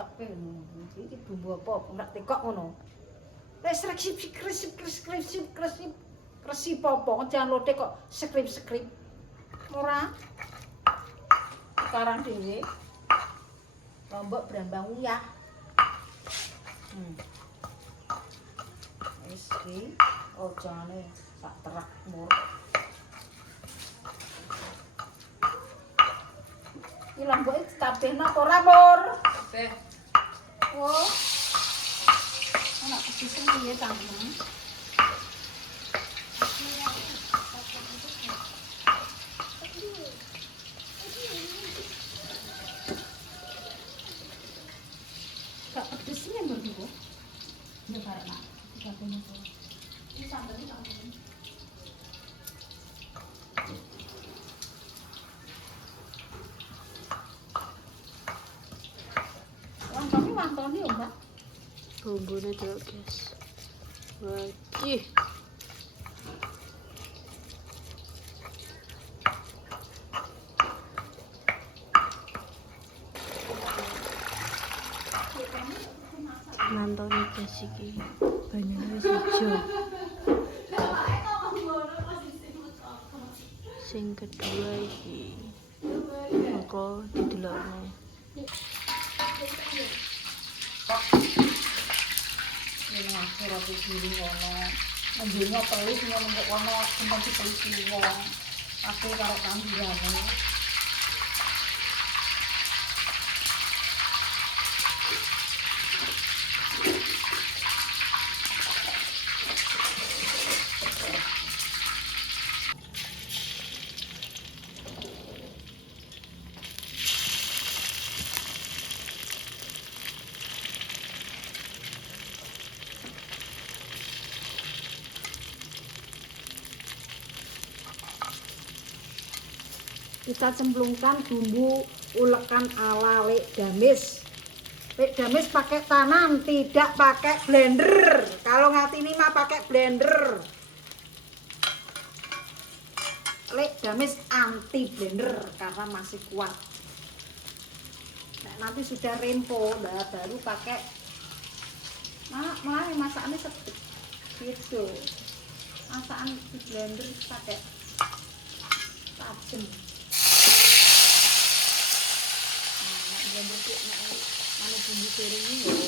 dicetlekke ngono. Iki bumbu apa? Nek tekok ngono. Wis kresip apa? Jangan lote kok skrip-skrip. Ora. Sekarang dhewe. Lombok brambang uyah. Wis iki ojane sak terak mur. Iki lomboke ditabehna apa ora, Mur? Kabeh. Oh. Ana kesisen piye sampeyan? Gak pedes nih Mbak Ibu. Ndak karena gak punya tuh. Ini sambalnya sambalnya. Wantoni ya, Mbak. Bumbunya dulu, guys. Wajih. Nantoni guys iki. Banyune wis ijo. Sing kedua iki. Mongko didelokne. Ini aku roti giling ono. Njenengan telis ngono kok ono tempat ditelisi wong. Aku karo kanggane. Kita cemplungkan bumbu ulekan ala Lek Damis. Lek Damis pakai tangan, tidak pakai blender. Kalau Ngatini mah pakai blender. Lek Damis anti blender karena masih kuat. Nah, nanti sudah rempo, nah, baru pakai. Malah masakannya seperti gitu. Masakan di blender pakai tajam. Mana bumbu kering ini ya.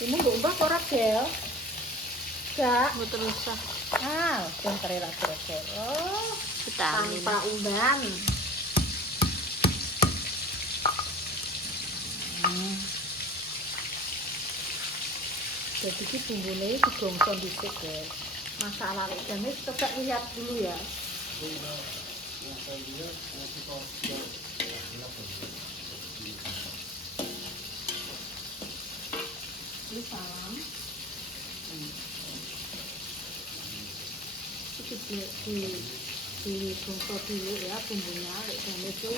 Timu mbak ora gel. Gak, Mboten usah. pinter ra gel. Oh, Vitamin. tanpa umban. Jadi ki bumbune digongso dhisik, guys. Masalah Lek Damis coba lihat dulu ya. Ini salam. Di gongso dulu ya bumbunya. Lek Damis itu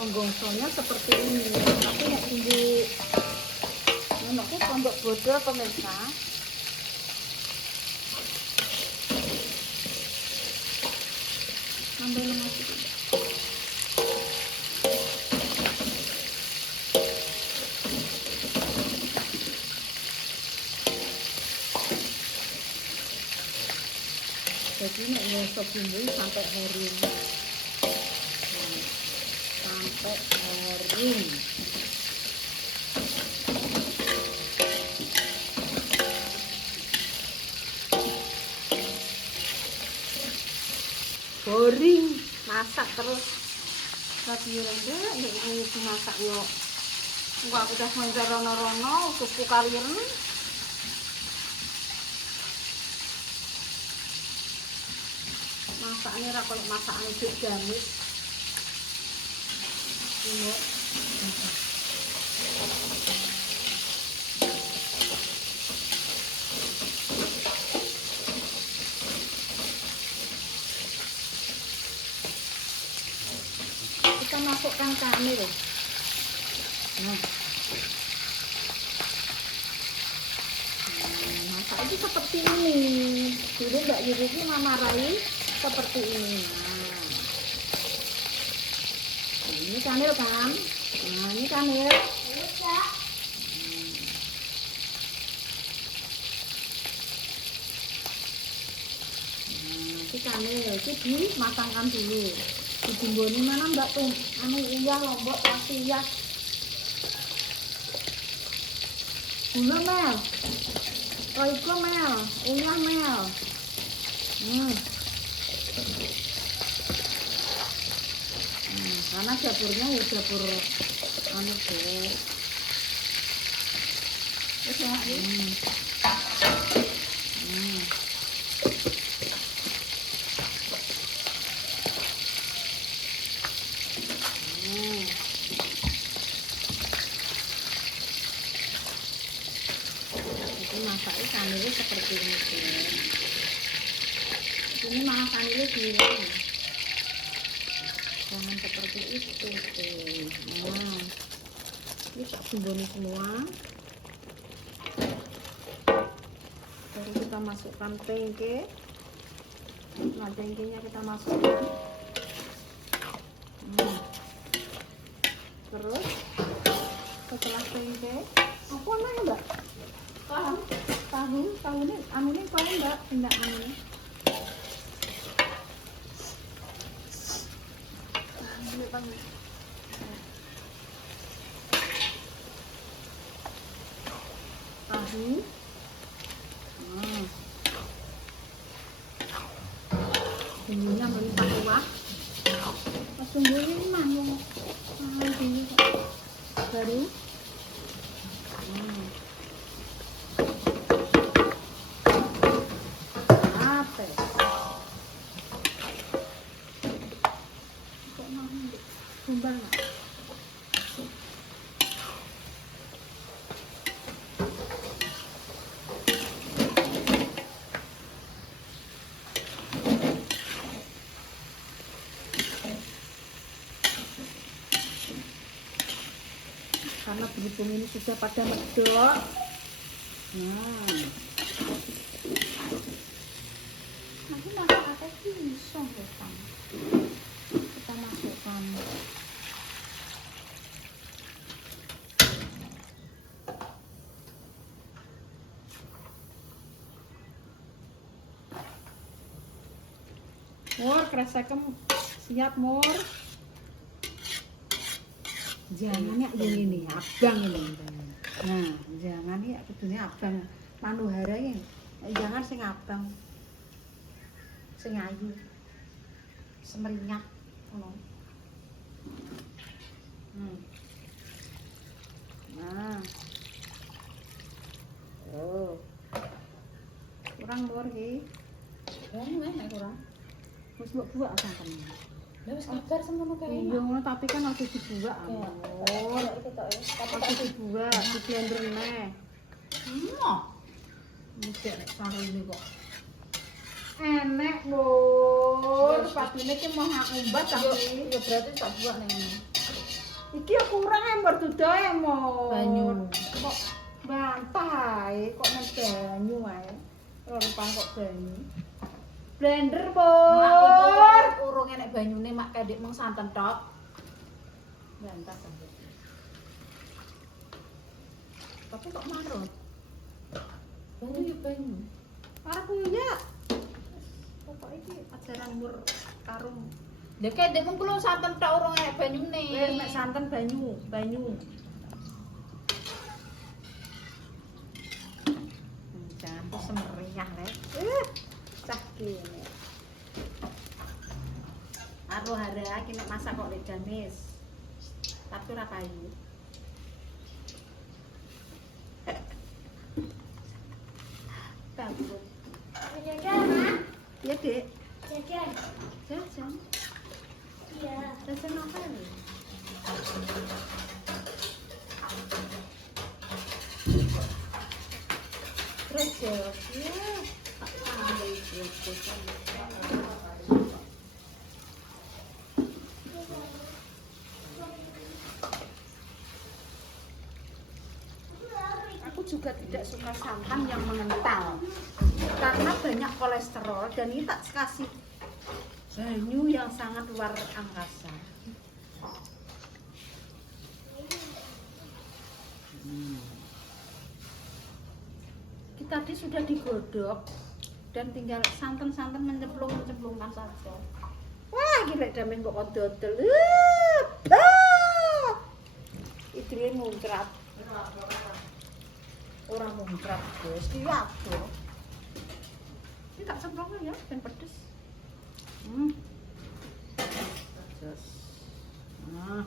menggongsonya seperti ini. Tapi nek bumbu menurutku pondok bodoh pemirsa. Nambah lemak sedikit. Jadi nek nyosok bumbu sampai harum. Sampai harum. Goreng, masak terus. Tapi rendah, ini dimasak yo. Enggak udah menjar rono-rono, susu kalian. Masaknya ra koyo masakane Lek Damis. Iya. masukkan kanil. Nah. Masak itu seperti ini. Dulu Mbak Yuri ini Mama Rai seperti ini. Nah. Ini kanil kan? Nah, ini kanil. Kanil itu dimatangkan dulu. Dibumboni mana Mbak tuh? Anu uyah lombok pasti ya. Gula Mel. Royco Mel, uyah Mel. Karena dapurnya ya dapur anu deh. Wis ya. Masak kanilnya seperti ini guys. Ini malah kanilnya bilang jangan seperti itu guys. Nah, ini tak bumboni semua. Baru kita masukkan tengke. Nah, tengkenya kita masukkan. Terus setelah tengke, apa namanya Mbak? Tahu ini anu ini kau enggak tindak anu ini. Tahu. Bumbunya melimpah ruah. Bumbunya ini mah ini baru. Karena berhubung ini sudah pada medok. Nanti masak apa sih bisa kan? Kita masukkan Mur, kresekem siap Mur. Jangan ya ini abang ini. Nah, jangan ya kudune abang. Manuhara ya. Jangan sing abang. Sing ayu. Semeringat ngono. Nah. Oh. Kurang Mur iki. Kurang. Wis mbok buak santen. Lah wis kabar semono kae. Iya ngono tapi kan harus dibuak. Oh, harus dibuak, di blender neh. Mesti nek sarone kok. Enek, Lur. Padune ki mau ngumbat tapi ya berarti tak buak ning ngene. Iki kurang ember dudoe mo. Banyu. Kok bantah ae kok nek banyu ae. Ora kok banyu. Blender, Pur. Urung enek banyune mak kadek mung santen tok. Bantah sampe. Tapi kok marut? Banyu yo banyu. Arep ya. Pokok iki ajaran Mur karung. Lah kadek mung kulo santen tok urung enek banyune. Wis mek santen banyu. Jangan kok semeriah rek. Cah kene. Hara ki nek masak kok lek jamis. Tapi ora payu. Takut. Jajan, Ma. Iya, Dek. Jajan. Jajan. Iya. Jajan apa ini? Terus ya. Tak tambah itu. aku juga tidak suka santan yang mengental karena banyak kolesterol, dan ini tak kasih banyu yang sangat luar angkasa. Kita tadi sudah digodok dan tinggal santan-santan mencemplungkan saja. Wah, gila damen kok dodol. Idune muncrat. Orang muncrat, Guys. Iki waduh. Ini tak cemplung ya, ben pedes. Terus. Nah.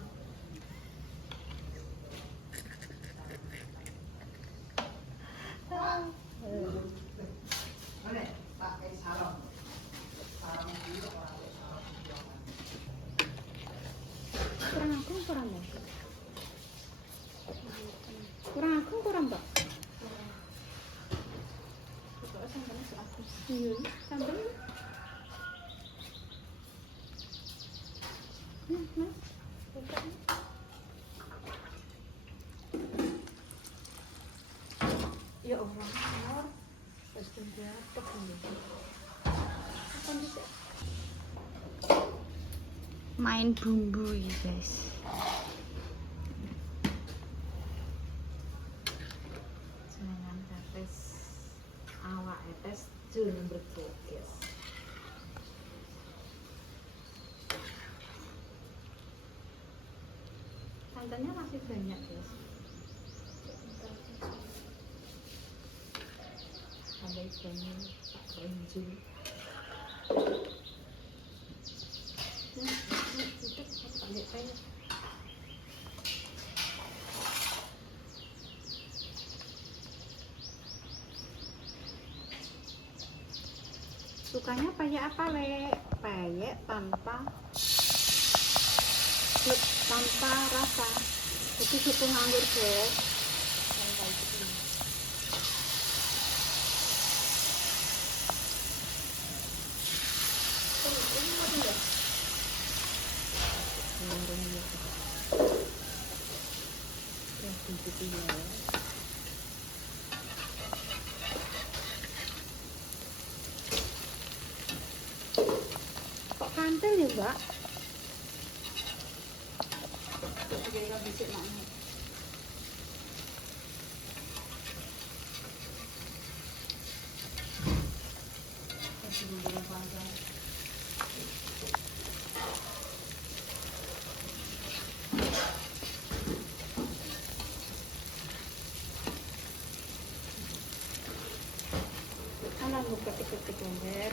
Kurang agung kurang Mbak? Kurang agung kurang Mbak? Pokoknya sambalnya seagus. Iya, sambalnya. Mas. Ya Allah, Nur. Pas jatuh ini. Kapan bisa? Main bumbu ya guys. Jangan tetes awak tes jur berkokes. Santannya masih banyak guys. Sampai banyu renjul. Sukanya payek apa Le? Payek tanpa rasa. Jadi suku nganggur guys. Kok kantel ya Mbak? Kira-kira bisik maknya. Alah, gue ketik-ketik ember.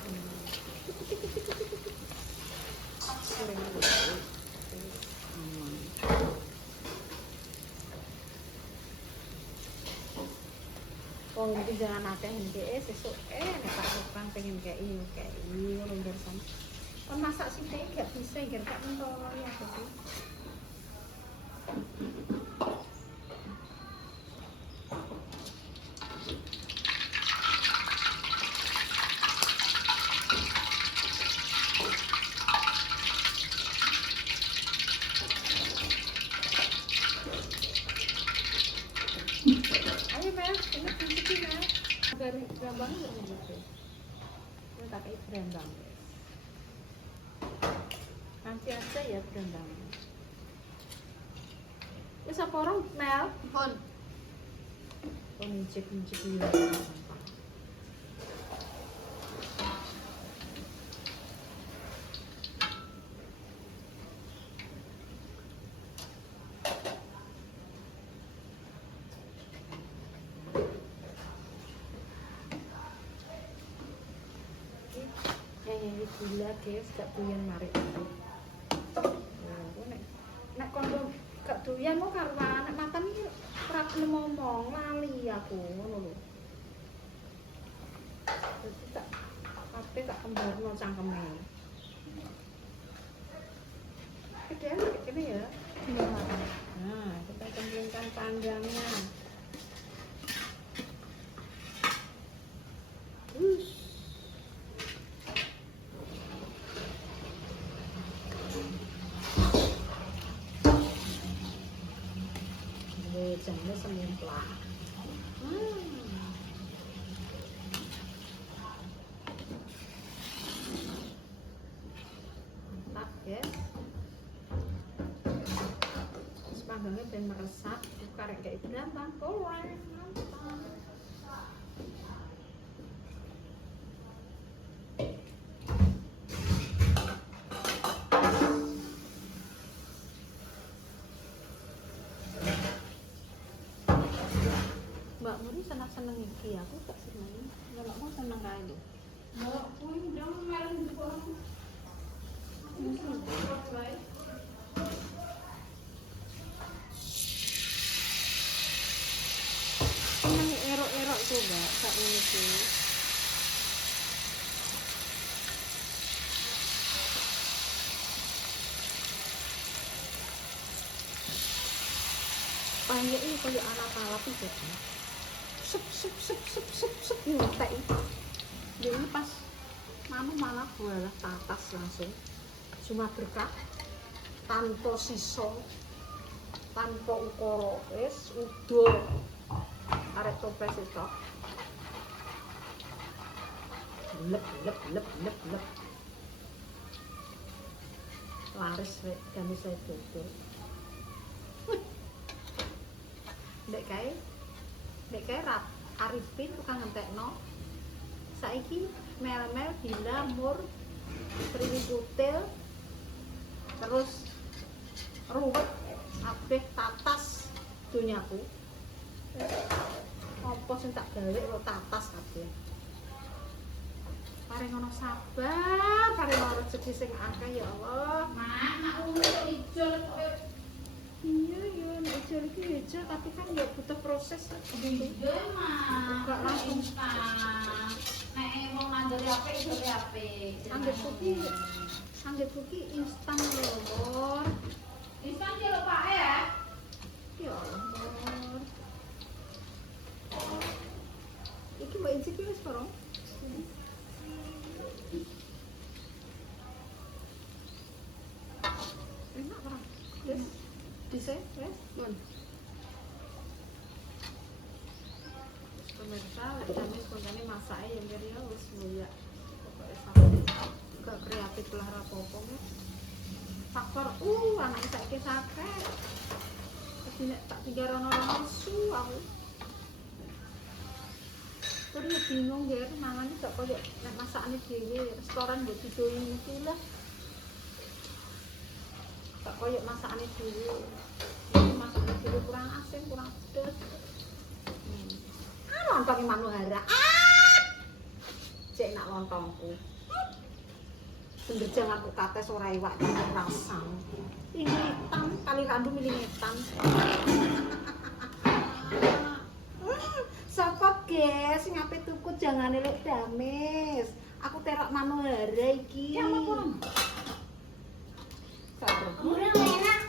Oh, ini jangan ada yang sesuk nek Pak Rukang pengen kayak lombar sama. Kan masak sih gak bisa gak mentol ya tapi. Ayo Mel, ini kunci Mel. Dari berambang nggak gitu? Kita pakai berambang. Nanti aja ya berambang. Ini siapa orang Mel? Pun. Kunci ya. Ini gula guys, gak doyan marik itu. Nek kondo gak doyan mau karo anak makan iki ora gelem ngomong, lali aku ngono lho. Dadi tak ape tak kembarno cangkeme. Kedean kene ya. Nah, kita cemplungkan panjangnya. Jamnya semplang. ben meresap, karek kayak gampang, goreng. Mbak Muri seneng iki, aku gak seneng. Mbakmu seneng kae lho. Mbak, kuwi ndang melu juga. Ini erok-erok tuh mbak, sak ini sih. Panggil ini kayak anak kalap itu jadi sup nyutek jadi pas mama malah boleh tatas langsung cuma berkah tanpa siso tanpa ukara wis udah arek toples itu lep laris rek kami saya tutup Dek kae rap Arifin tukang ngentekno. Saiki mel-mel Bila Mur Priwi Kutil terus ruwet abeh tatas dunyaku. Apa sing tak gawe karo tatas kabeh. Paring ono sabar, paring ono rezeki sing akeh ya Allah. Mak umi kok ijol kok iya, nek ijol iki ijol tapi kan ya butuh proses dulu. Iya, Mak. Gak langsung nek wong mandiri apik ijole apik. Anggep kuki instan lho, Mor. Instan ya lho, Pak ya. Ya Allah. Iki mbak Inci ki wis bareng. Enak barang. Yes. Bisa, yes. Bon. Pemirsa, lek kami spontane masake yang kaya wis mulia. Pokoke sampe gak kreatif lah rapopo wis. Faktor anak saiki sakit. Tapi nek tak tinggal ono su aku. Terus bingung ya, mangane kok koyo nek masakane dhewe restoran mbok didoi iki lah. Tak koyo masakane dhewe. Iki masakane dhewe kurang asin, kurang pedes. Lontongnya Manuhara. Cek nak lontongku. Penderjang aku kates ora iwak campur rasang. Ini hitam kali randu milih hitam. Sapa guys, ngapain tuku jangan lek dames. Aku terok Manuhara iki. Ya apa? Murah enak.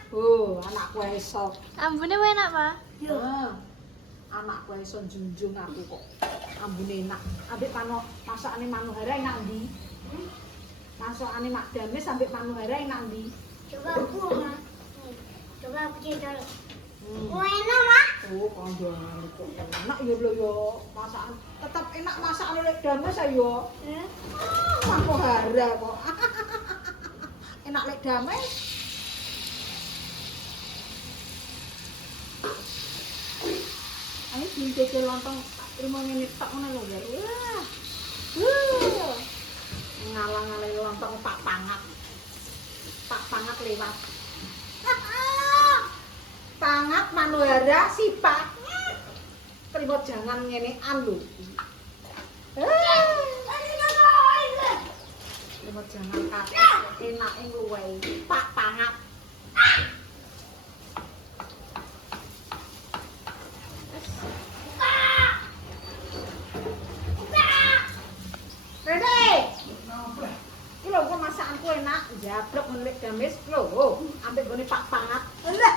Anakku esok. Ambune enak, Pak. Anakku iso junjung aku kok ambune enak. Ambek masakane Manuhara enak ndi? Masakane Mak Dames ambek Manuhara enak ndi? Coba aku, Ma. Coba aku cendol. Enak, Mak. Kandhangan kok enak ya lho ya. Masakan tetep enak masakane Lek Dames ayo. Manuhara kok. Enak Lek Dames. Ayo dijajal lontong terima ngene tok ngono lho ya. Wah. Ngalang-alang lontong Pak Pangat. Pak Pangat lewat. Pangat Manuhara Sipak. Terima jangan ngenean lho. Terima jangan kata enak luwe. Pak Pangat. Masakanku enak, jablok ngelik Dames lho, ambek gone Pak Pangat. Lah.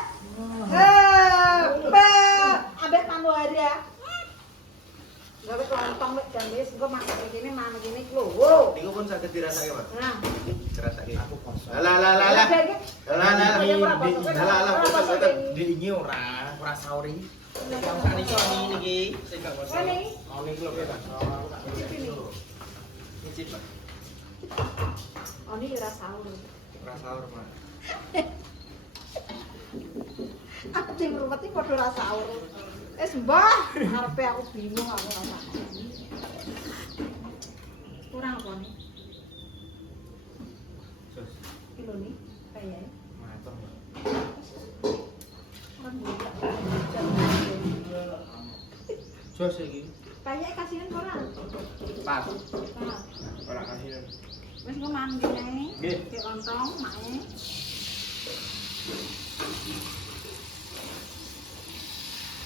Ambek Manuhara. Gawe lontong Lek Dames, engko masak kene manuk kene lho. Niku pun saged dirasake, Pak. Nah, Dirasake. Aku kosong. Fokus tetep Dingi ora sauri. Yang saniki oni niki sing gak kosong. Mau niku lho, Pak. Nyicip, Pak. Oh ini ora sahur. ora sahur, Pak. Aku sing ngrumeti padha ra sahur. Wis mbah, arepe aku bingung aku rasa. Kurang apa nih? Sus, Kilo nih kayaknya. mateng. Mbak. Orang buka. Sus iki. Kayaknya kasihan kurang. Pas. Nah, Ora kasihan. wis engko mandi ae. Nggih. Di ontong mae.